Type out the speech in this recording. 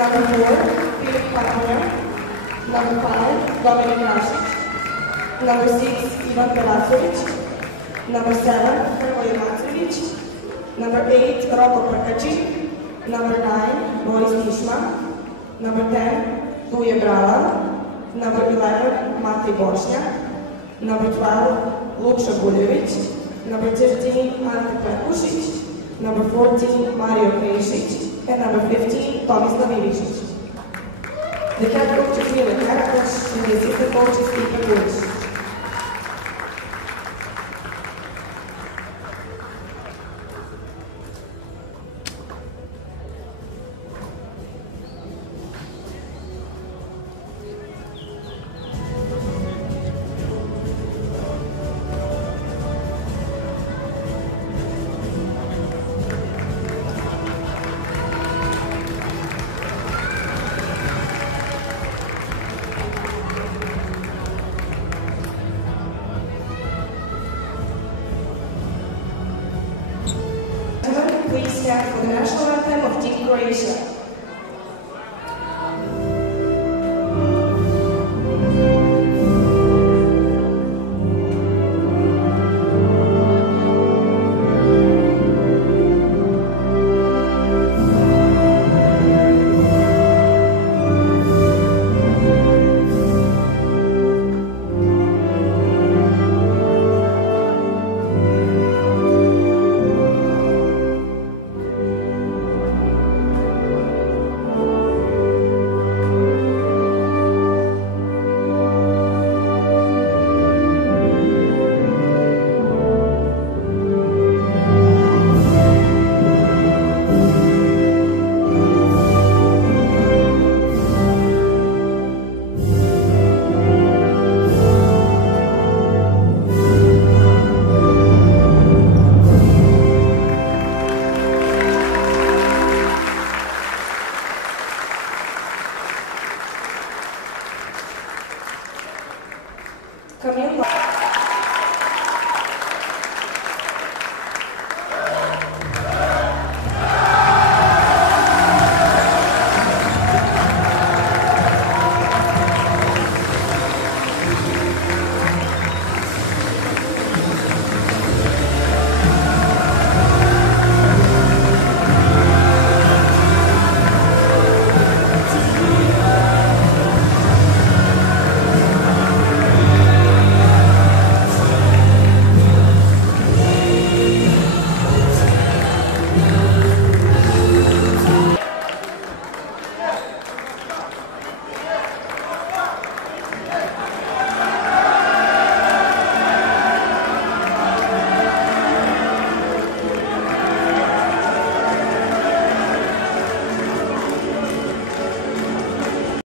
Number 4, Filip Paponer. Number 5, Dominik Rasic. Number 6, Ivan Perasovic. Number 7, Hrvoje Macević. Number 8, Roko Prkačin. Number 9, Boris Tišman. Number 10, Duje Bralan. Number 11, Matej Bošnjak. Number 12, Lukša Buljević. Number 13, Ante Prekušić. Number 14, Mario Krešić. And number 15, Tomislav Ivišić. The head coach is Mile Karakoč and the assistant coach is Stipe Gulić. Please stand for the national anthem of Team Croatia.